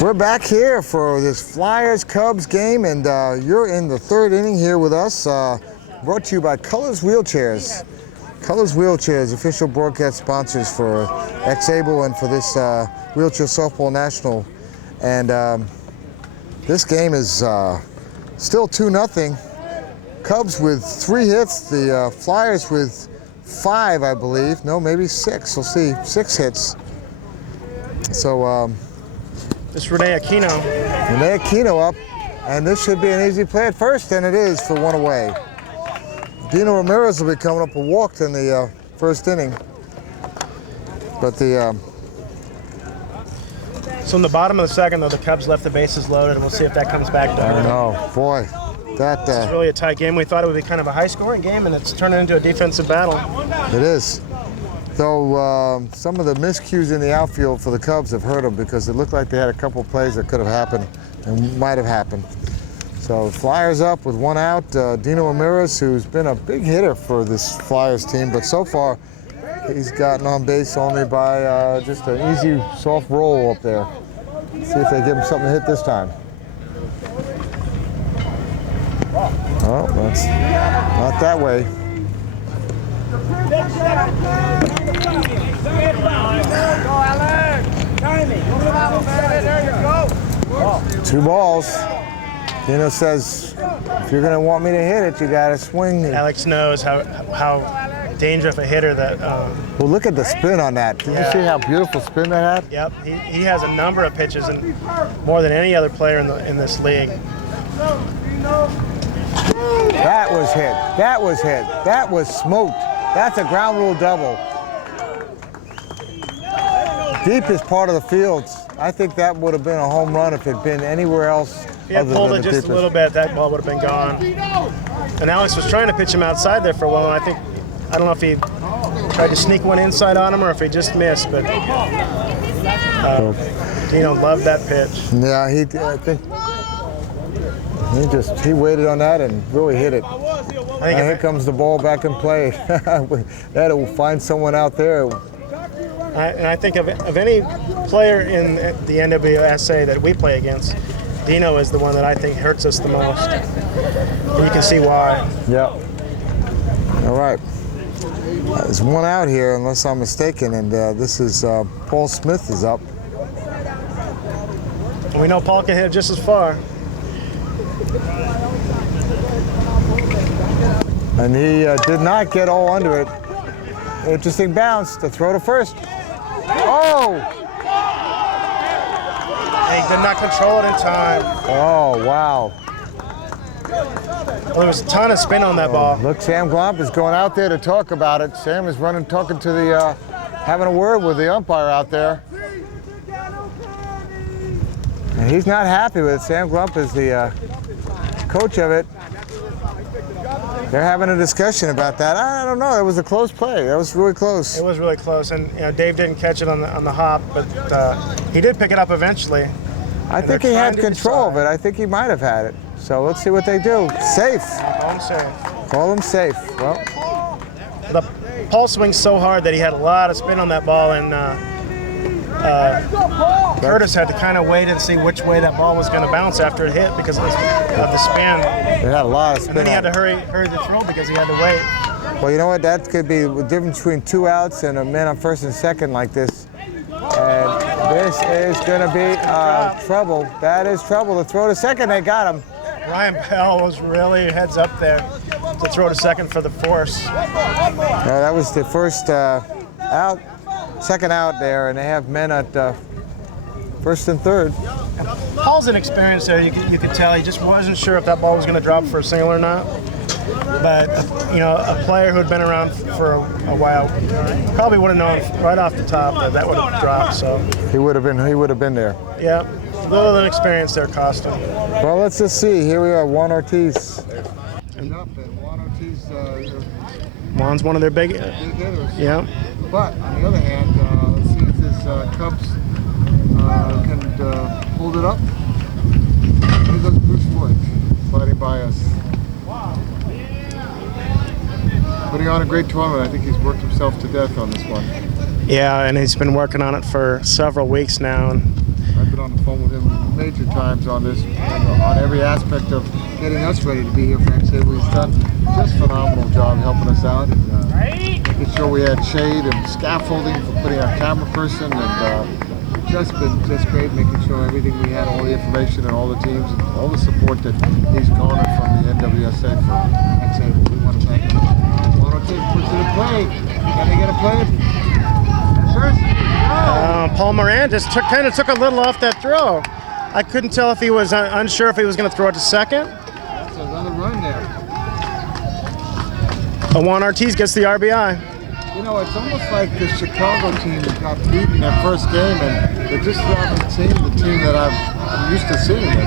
We're back here for this Flyers-Cubs game, and you're in the third inning here with us. Brought to you by Colors Wheelchairs. Colors Wheelchairs, official broadcast sponsors for X-Able and for this Wheelchair Softball National. And this game is still 2-0. Cubs with 3 hits, the Flyers with 5, I believe. No, maybe 6. We'll see. 6 hits. So this is Rene Aquino up, and this should be an easy play at first, and it is for 1 away. Dino Ramirez will be coming up a walk in the first inning. But so in the bottom of the second, though, the Cubs left the bases loaded, and we'll see if that comes back down. I know, boy. It's really a tight game. We thought it would be kind of a high-scoring game, and it's turning into a defensive battle. It is. Though some of the miscues in the outfield for the Cubs have hurt them, because it looked like they had a couple plays that could have happened and might have happened. So Flyers up with 1 out. Dino Ramirez, who's been a big hitter for this Flyers team, but so far he's gotten on base only by just an easy, soft roll up there. See if they give him something to hit this time. Oh, that's not that way. 2 balls. Dino says, if you're going to want me to hit it, you got to swing. Alex knows how dangerous a hitter that. Well, look at the spin on that. Did you see how beautiful spin that had? Yep, he has a number of pitches, and more than any other player in this league. That was hit. That was hit. That was smoked. That's a ground rule double. Deepest part of the field. I think that would have been a home run if it had been anywhere else. If he had pulled it just a little bit, that ball would have been gone. And Alex was trying to pitch him outside there for a while, and I don't know if he tried to sneak one inside on him or if he just missed, but Dino loved that pitch. Yeah, I think he waited on that and really hit it. And here comes the ball back in play. That'll find someone out there. And I think of any player in the NWSA that we play against, Dino is the one that I think hurts us the most. And you can see why. Yeah. All right. There's 1 out here, unless I'm mistaken, and this is Paul Smith is up. And we know Paul can hit just as far. And he did not get all under it. Interesting bounce to throw to first. Oh! And he did not control it in time. Oh, wow. Well, there was a ton of spin on that ball. Look, Sam Glomp is going out there to talk about it. Sam is talking to the, having a word with the umpire out there. And he's not happy with it. Sam Glomp is the coach of it. They're having a discussion about that. I don't know. It was a close play. That was really close. It was really close, and Dave didn't catch it on the hop, but he did pick it up eventually. I think he had control of it. I think he might have had it. So let's see what they do. Safe. Call him safe. Call him safe. Well, Paul swings so hard that he had a lot of spin on that ball, and Curtis had to kind of wait and see which way that ball was going to bounce after it hit because of the spin. It had a lot of spin. And then he had to hurry the throw because he had to wait. Well, you know what? That could be the difference between 2 outs and a man on first and second like this. And this is going to be trouble. That is trouble. The throw to second, they got him. Ryan Bell was really heads up there to throw to second for the force. That was the first second out there, and they have men at first and third. Paul's inexperienced there. You could tell he just wasn't sure if that ball was going to drop for a single or not. But a player who had been around for a while probably would have known right off the top that would have dropped. So he would have been there. Yeah, a little inexperience there cost him. Well, let's just see. Here we are, Juan Ortiz. Juan's one of their big hitters. Yeah. But on the other hand, let's see if this Cubs can hold it up. Here goes Bruce Floyd sliding by us. Putting on a great tournament. I think he's worked himself to death on this one. Yeah, and he's been working on it for several weeks now. And I I've been on the phone with him major times on this, and on every aspect of getting us ready to be here for X-Table. He's done just a phenomenal job helping us out, and making sure we had shade and scaffolding for putting our camera person, and just great, making sure everything we had, all the information and all the teams, and all the support that he's garnered from the NWSA for X-Table. We want to thank him. 102 puts it in play. Can they get a play? At first? Paul Moran just kind of took a little off that throw. I couldn't tell if he was unsure if he was going to throw it to second. That's another run there. Juan Ortiz gets the RBI. You know, it's almost like the Chicago team got beaten in their first game, and they just haven't seen the team that I'm used to seeing. It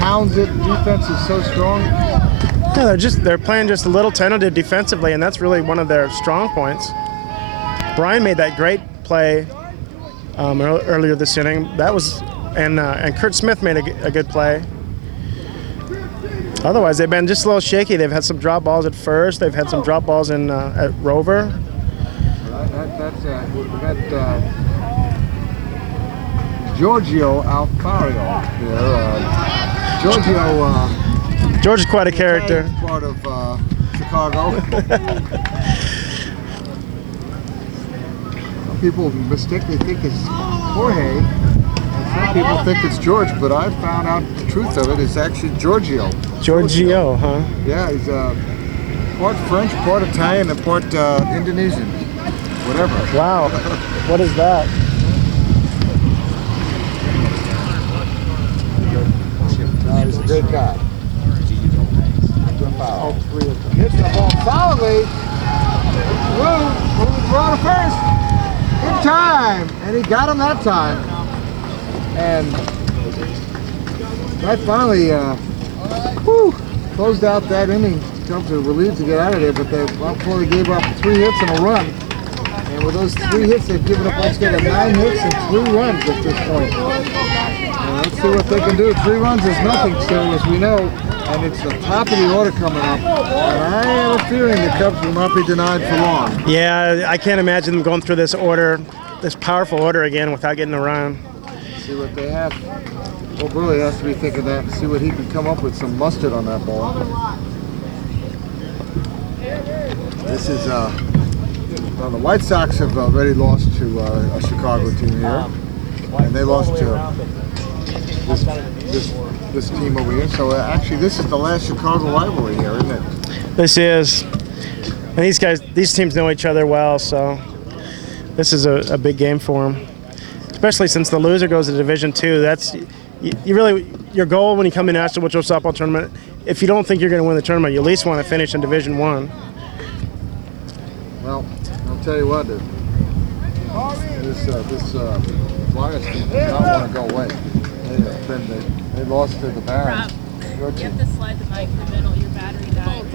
pounds it. Defense is so strong. Yeah, they're playing just a little tentative defensively, and that's really one of their strong points. Brian made that great play earlier this inning. That was, and Kurt Smith made a good play. Otherwise, they've been just a little shaky. They've had some drop balls at first. They've had some drop balls at Rover. We got Giorgio Alfaro here. George is quite a character. Part of Chicago. Some people mistakenly think it's Jorge, and some people think it's George, but I found out the truth of it is actually Giorgio. Giorgio, huh? Yeah, he's part French, part Italian, and part Indonesian. Whatever. Wow. What is that? No, he's a great guy. Hits the ball solidly. Moving to first. In time. And he got him that time. And that finally closed out that inning. Cubs are relieved to get out of there, but before they gave up 3 hits and a run. And with those 3 hits, they've given up altogether 9 hits and 3 runs at this point. And let's see what they can do. 3 runs is nothing still, as we know. And it's the top of the order coming up. And I have a feeling the Cubs will not be denied for long. Yeah, I can't imagine them going through this order, this powerful order again without getting a run. See what they have. Well, Burley has to be thinking that and see what he can come up with, some mustard on that ball. This is, well, the White Sox have already lost to a Chicago team here. And they lost to this team over here. So actually, this is the last Chicago rivalry here, isn't it? This is. And these teams know each other well, so this is a big game for them. Especially since the loser goes to Division II. That's your goal when you come in National Woodrow Softball Tournament. If you don't think you're going to win the tournament, you at least want to finish in Division I. Well, I'll tell you what, this Flyers team does not want to go away. They lost to the Barons. You have to slide the mic in the middle. Your battery died.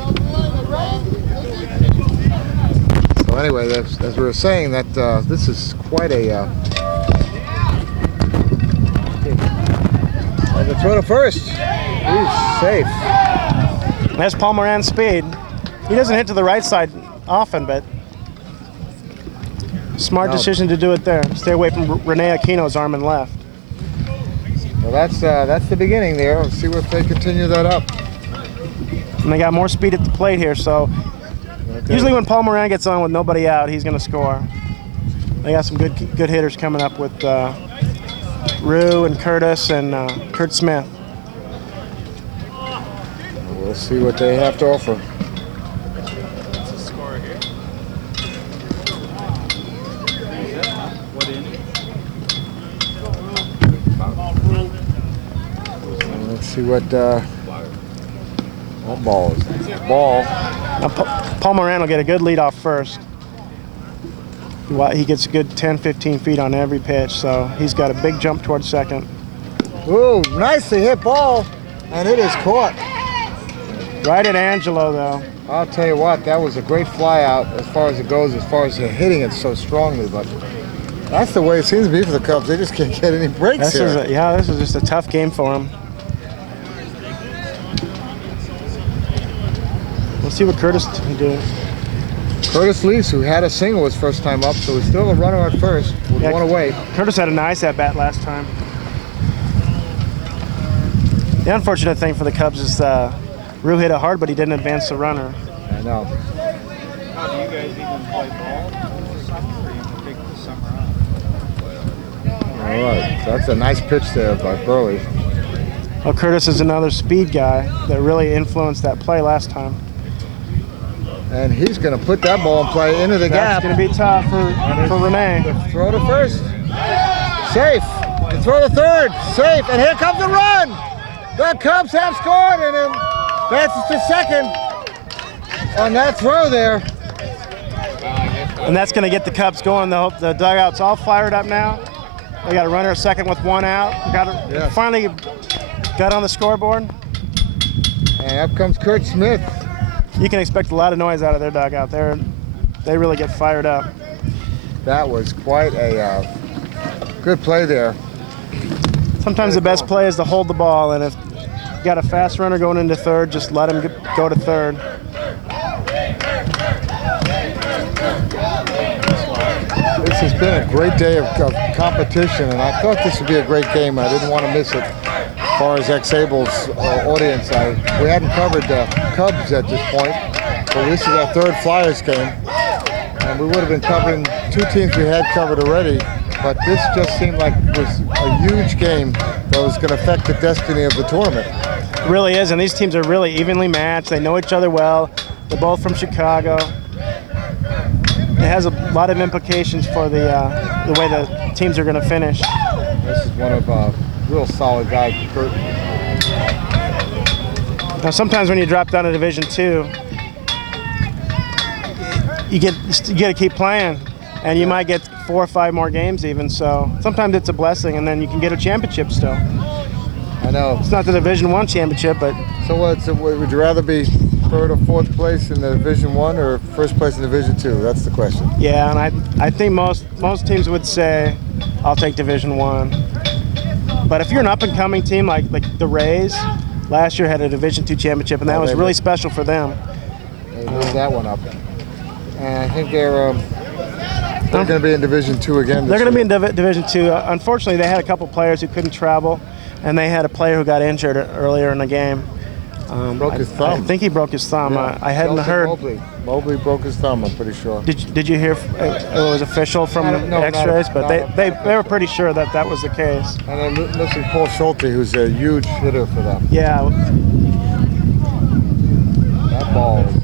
So anyway, as we were saying, that this is quite a. The throw to first. He's safe. That's Paul Moran's speed. He doesn't hit to the right side often, but smart decision to do it there. Stay away from Rene Aquino's arm and left. Well, that's the beginning there. Let's see if they continue that up. And they got more speed at the plate here, so usually when Paul Moran gets on with nobody out, he's going to score. They got some good hitters coming up with Rue and Curtis and Kurt Smith. We'll see what they have to offer. Let's see what ball is that? Ball. Now, Paul Moran will get a good lead off first. He gets a good 10, 15 feet on every pitch, so he's got a big jump towards second. Ooh, nicely hit ball, and it is caught. Right at Angelo, though. I'll tell you what, that was a great fly out as far as it goes, as far as hitting it so strongly, but that's the way it seems to be for the Cubs. They just can't get any breaks here. This is just a tough game for them. Let's see what Curtis can do. Curtis Lease, who had a single his first time up, so he's still a runner at first with one away. Curtis had a nice at-bat last time. The unfortunate thing for the Cubs is Rue hit it hard, but he didn't advance the runner. I know. How do you guys even play ball in the summer, or you pick the summer off? All right, so that's a nice pitch there by Burley. Well, Curtis is another speed guy that really influenced that play last time. And he's going to put that ball in play into the That's gap. going to be tough for Renee. Throw to first. Safe. And throw to third. Safe. And here comes the run. The Cubs have scored, and then passes to second on that throw there. And that's going to get the Cubs going. The dugout's all fired up now. They got a runner at second with one out. Yes. Finally got on the scoreboard. And up comes Kurt Smith. You can expect a lot of noise out of their dugout. They really get fired up. That was quite a good play there. Sometimes the best play is to hold the ball, and if you got a fast runner going into third, just let him go to third. This has been a great day of competition, and I thought this would be a great game. I didn't want to miss it. As far as X-Able's audience, we hadn't covered the Cubs at this point, so this is our third Flyers game, and we would have been covering two teams we had covered already, but this just seemed like it was a huge game that was going to affect the destiny of the tournament. It really is, and these teams are really evenly matched. They know each other well. They're both from Chicago. It has a lot of implications for the way the teams are going to finish. This is one of real solid guys, Kurt. Now, sometimes when you drop down to Division II, you get to keep playing, and you might get 4 or 5 more games even. So sometimes it's a blessing, and then you can get a championship still. I know. It's not the Division I championship, but So what? So would you rather be third or fourth place in the Division I or first place in Division II? That's the question. yeah, and I think most teams would say, I'll take Division I. But if you're an up-and-coming team like the Rays, last year had a Division II championship, and that was really special for them. They moved that one up. And I think they're going to be in Division II again. They're going to be in Division II. Unfortunately, they had a couple players who couldn't travel, and they had a player who got injured earlier in the game. Broke his thumb. I think he broke his thumb. Yeah. I hadn't Chelsea heard. Mobley broke his thumb, I'm pretty sure. Did you hear it was official from No, the not- X-rays? But not- they were pretty sure that was the case. And then listen, Paul Schulte, who's a huge hitter for them. Yeah, That ball is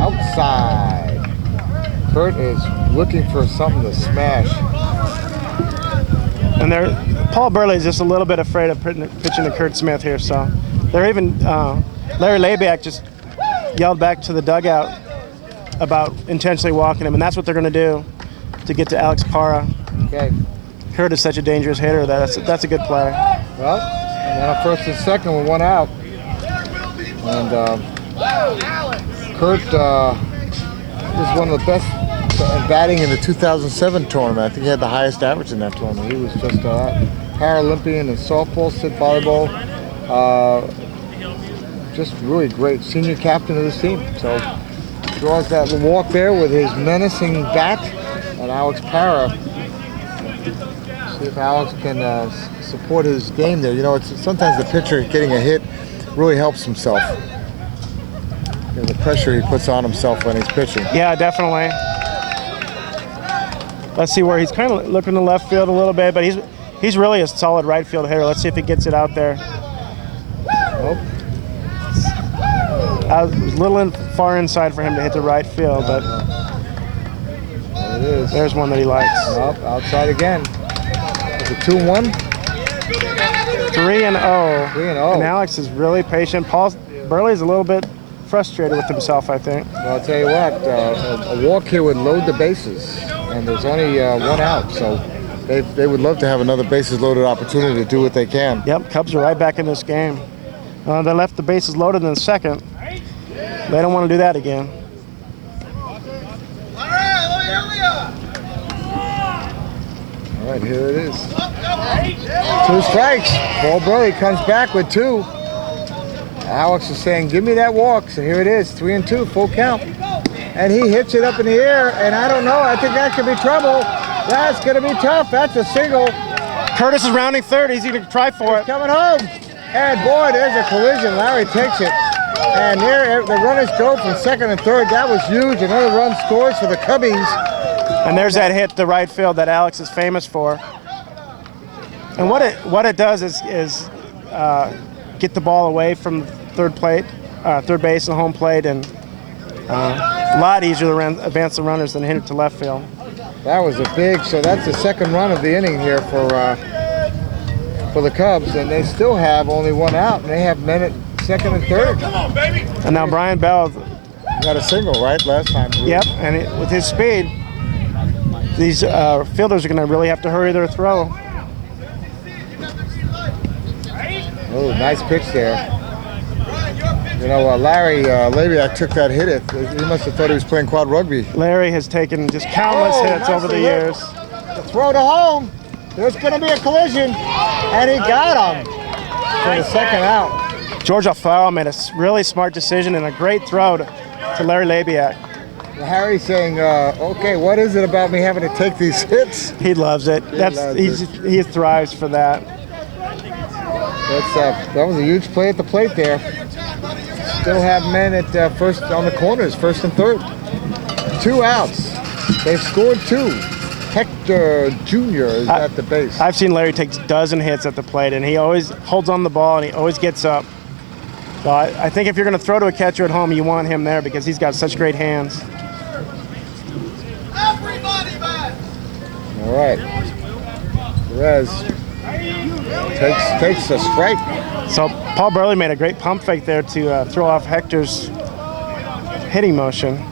outside. Kurt is looking for something to smash. and Paul Burley is just a little bit afraid of pitching to Kurt Smith here. So they're even Larry Labiak just yelled back to the dugout about intentionally walking him, and that's what they're going to do to get to Alex Parra. Okay. Kurt is such a dangerous hitter. That's a good play. Well, and then a first and second with one out. And Kurt was one of the best in batting in the 2007 tournament. I think he had the highest average in that tournament. He was just Paralympian in softball, sit volleyball. Just really great senior captain of this team. So draws that walk there with his menacing bat, and Alex Parra. See if Alex can support his game there. You know, it's sometimes the pitcher getting a hit really helps himself. You know, the pressure he puts on himself when he's pitching. Yeah, definitely. Let's see where he's kind of looking to left field a little bit, but he's really a solid right field hitter. Let's see if he gets it out there. Oh, I was a little far inside for him to hit the right field, but there it is. there's one that he likes. Up outside again. It's a 2-1. 3-0. 3-0. And Alex is really patient. Paul Burley's a little bit frustrated with himself, I think. Well, I'll tell you what, a walk here would load the bases, and there's only one out, so they would love to have another bases loaded opportunity to do what they can. Yep, Cubs are right back in this game. They left the bases loaded in the second. They don't want to do that again. All right, here it is. 2 strikes. Paul Burley comes back with 2. Alex is saying, give me that walk. So here it is, 3-2, full count. And he hits it up in the air, and I don't know, I think that could be trouble. That's going to be tough. That's a single. Curtis is rounding third. He's going to try for it. Coming home. And boy, there's a collision. Larry takes it. And there the runners go from second and third. That was huge. Another run scores for the Cubbies. And there's that hit to right field that Alex is famous for. And what it does is get the ball away from third base and home plate, and a lot easier to advance the runners than hit it to left field. That was a big. So that's the second run of the inning here for the Cubs, and they still have only one out, and they have men at second and third. And now Brian Bell, Got a single, right, last time? yep, and with his speed, these fielders are going to really have to hurry their throw. Oh, nice pitch there. You know, Larry Labiak took that hit. He must have thought he was playing quad rugby. Larry has taken just countless hits over the years. The throw to home. There's going to be a collision, and he got him for the second out. George Alfaro made a really smart decision and a great throw to Larry Labiak. Harry's saying, okay, what is it about me having to take these hits? He loves it. He thrives for that. That was a huge play at the plate there. Still have men at first on the corners, first and third. 2 outs. They've scored 2. Hector Jr. is at the base. I've seen Larry take a dozen hits at the plate, and he always holds on the ball and he always gets up. So I think if you're going to throw to a catcher at home, you want him there because he's got such great hands. All right. Perez takes a strike. So Paul Burley made a great pump fake there to throw off Hector's hitting motion.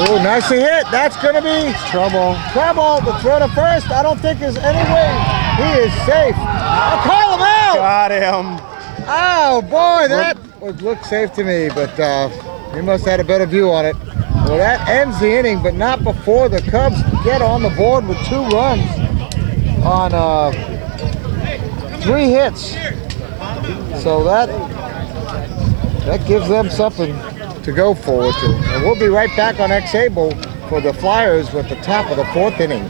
Oh, nicely hit. That's going to be Trouble. trouble. The throw to first, I don't think there's any way. He is safe. I'll call him out. Got him. Oh, boy, that looked safe to me, but he must have had a better view on it. Well, that ends the inning, but not before the Cubs get on the board with 2 runs on 3 hits. So that gives them something to go forward to. And we'll be right back on X-Able for the Flyers with the top of the 4th inning.